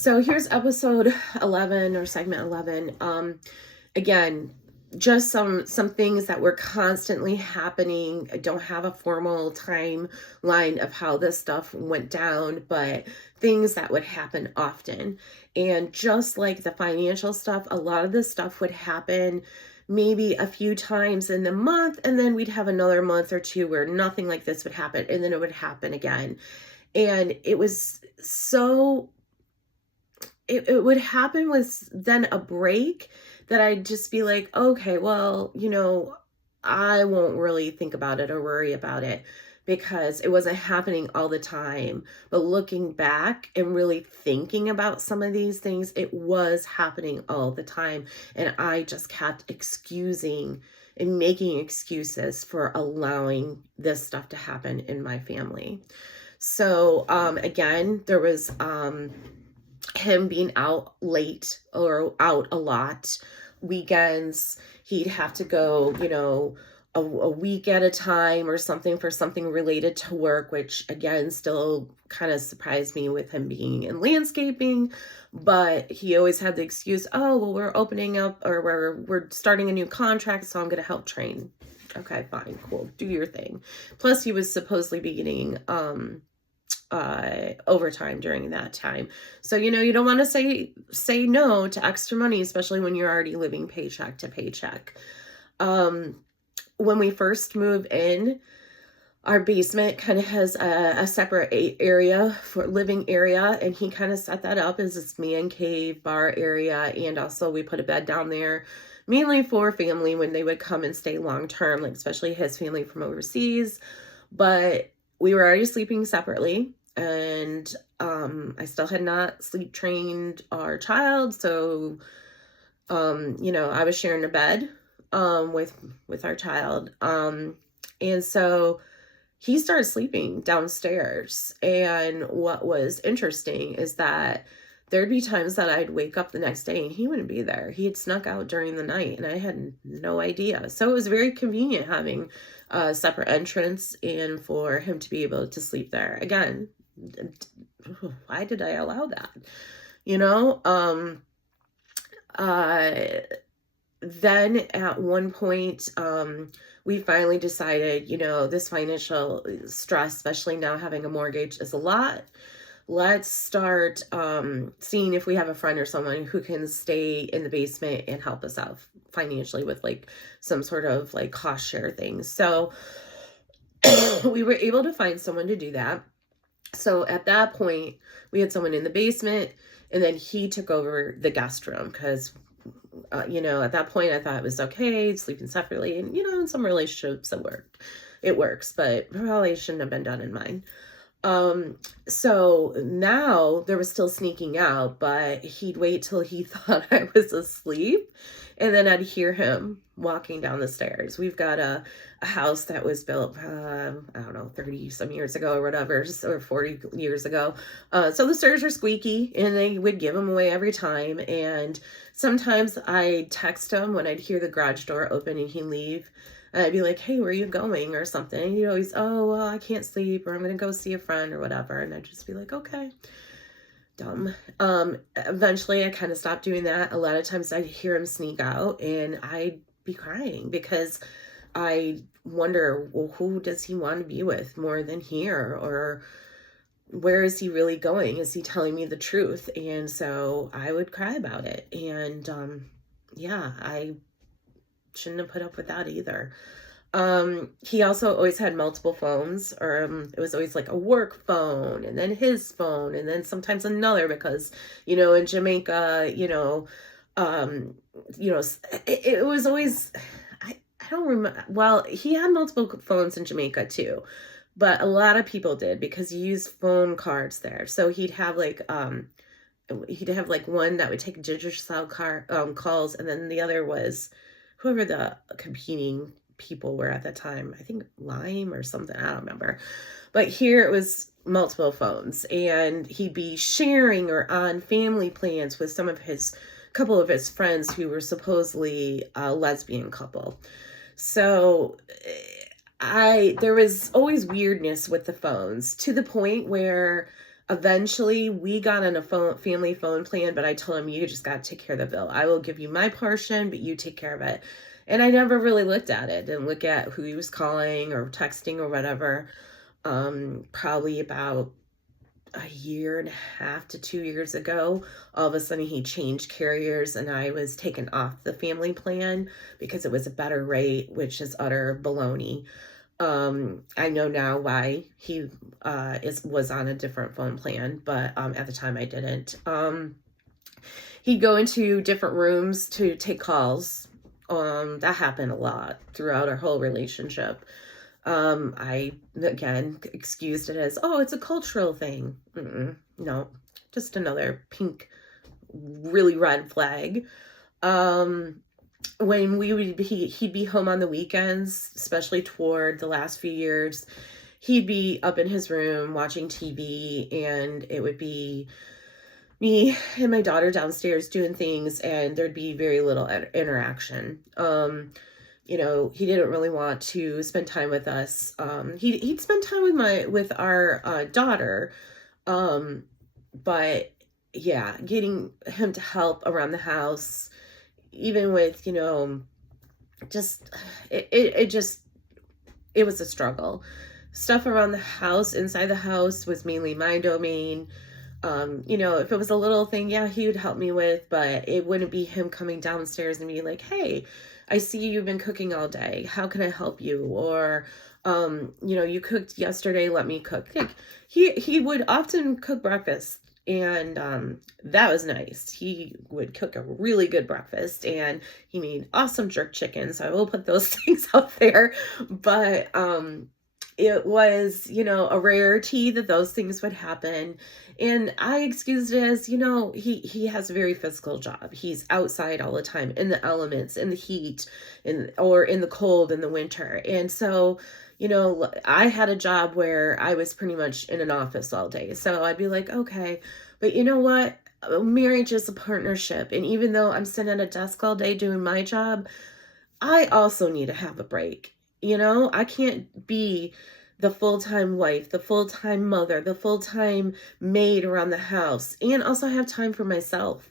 So here's episode 11 or segment 11. Again, just some things that were constantly happening. I don't have a formal timeline of how this stuff went down, but things that would happen often. And just like the financial stuff, a lot of this stuff would happen maybe a few times in the month, and then we'd have another month or two where nothing like this would happen, and then it would happen again. And it was so it would happen with then a break that I'd just be like, okay, well, I won't really think about it or worry about it because it wasn't happening all the time. But looking back and really thinking about some of these things, it was happening all the time. And I just kept excusing and making excuses for allowing this stuff to happen in my family. So, again, there was, him being out late or out a lot. Weekends, he'd have to go, a week at a time or something for something related to work, which again still kind of surprised me with him being in landscaping. But he always had the excuse, oh, well, we're opening up or we're starting a new contract, so I'm going to help train. Okay, fine, cool, do your thing. Plus he was supposedly be getting overtime during that time. So, you don't want to say no to extra money, especially when you're already living paycheck to paycheck. When we first move in, our basement kind of has a separate area for living area, and he kind of set that up as this man cave bar area. And also we put a bed down there mainly for family when they would come and stay long term, like especially his family from overseas. But we were already sleeping separately, and I still had not sleep trained our child. So, I was sharing a bed with our child. And so he started sleeping downstairs. And what was interesting is that there'd be times that I'd wake up the next day and he wouldn't be there. He had snuck out during the night and I had no idea. So it was very convenient having a separate entrance and for him to be able to sleep there. Again, why did I allow that? Then at one point, we finally decided, this financial stress, especially now having a mortgage, is a lot. Let's start seeing if we have a friend or someone who can stay in the basement and help us out financially with like some sort of like cost share things. So we were able to find someone to do that. So at that point, we had someone in the basement, and then he took over the guest room because, at that point I thought it was okay sleeping separately. And, in some relationships it works, but probably shouldn't have been done in mine. So now there was still sneaking out, but he'd wait till he thought I was asleep, and then I'd hear him walking down the stairs. We've got a house that was built, I don't know, 30 some years ago or whatever, or 40 years ago. So the stairs are squeaky and they would give them away every time. And sometimes I'd text him when I'd hear the garage door open and he'd leave. I'd be like, hey, where are you going or something? And he'd always, oh, well, I can't sleep, or I'm going to go see a friend or whatever. And I'd just be like, okay. Dumb. Eventually I kind of stopped doing that. A lot of times I'd hear him sneak out and I'd be crying because I wonder, well, who does he want to be with more than here? Or where is he really going? Is he telling me the truth? And so I would cry about it. And I shouldn't have put up with that either. He also always had multiple phones, or it was always like a work phone and then his phone and then sometimes another because, in Jamaica, it was always, I don't remember. Well, he had multiple phones in Jamaica too, but a lot of people did because he used phone cards there. So he'd have like one that would take digital calls, and then the other was whoever the competing people were at the time. I think Lime or something. I don't remember. But here it was multiple phones, and he'd be sharing or on family plans with couple of his friends who were supposedly a lesbian couple. So there was always weirdness with the phones, to the point where Eventually, we got on a family phone plan, but I told him, you just got to take care of the bill. I will give you my portion, but you take care of it. And I never really looked at it, didn't look at who he was calling or texting or whatever. Probably about a year and a half to 2 years ago, all of a sudden he changed carriers and I was taken off the family plan because it was a better rate, which is utter baloney. I know now why he was on a different phone plan, but at the time I didn't. He'd go into different rooms to take calls. That happened a lot throughout our whole relationship. I, again, excused it as, oh, it's a cultural thing. No, just another pink, really red flag. When he'd be home on the weekends, especially toward the last few years, he'd be up in his room watching TV, and it would be me and my daughter downstairs doing things, and there'd be very little interaction. You know, he didn't really want to spend time with us. He'd spend time with our daughter, but yeah, getting him to help around the house, even with, you know, just it was a struggle. Stuff around the house, inside the house, was mainly my domain. You know, if it was a little thing, yeah, he would help me with, but it wouldn't be him coming downstairs and be like, hey, I see you've been cooking all day. How can I help you? Or, you know, you cooked yesterday, let me cook. Like, he would often cook breakfast, and that was nice. He would cook a really good breakfast, and he made awesome jerk chicken. So I will put those things out there. But it was, you know, a rarity that those things would happen. And I excused it as, you know, he has a very physical job. He's outside all the time in the elements, in the heat, or in the cold in the winter. And so, you know, I had a job where I was pretty much in an office all day. So I'd be like, okay, but you know what? Marriage is a partnership. And even though I'm sitting at a desk all day doing my job, I also need to have a break. You know, I can't be the full-time wife, the full-time mother, the full-time maid around the house, and also have time for myself.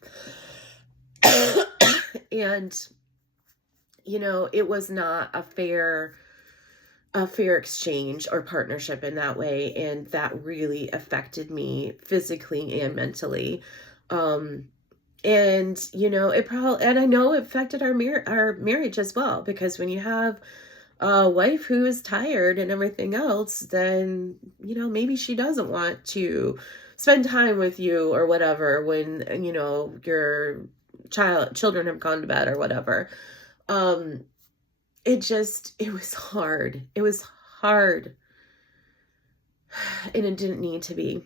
And, you know, it was not a fair exchange or partnership in that way. And that really affected me physically and mentally. And, you know, and I know it affected our marriage as well, because when you have a wife who is tired and everything else, then, you know, maybe she doesn't want to spend time with you or whatever when, you know, your children have gone to bed or whatever. It was hard. It was hard. And it didn't need to be.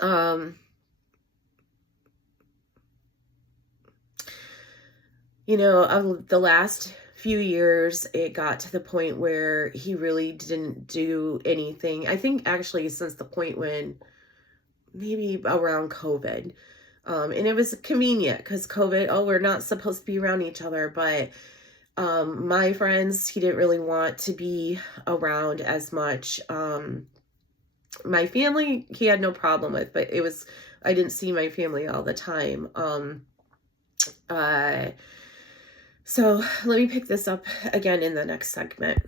You know, the last few years, it got to the point where he really didn't do anything. I think actually since the point when maybe around COVID. And it was convenient because COVID, oh, we're not supposed to be around each other. But my friends, he didn't really want to be around as much. My family, he had no problem with, but I didn't see my family all the time. So let me pick this up again in the next segment.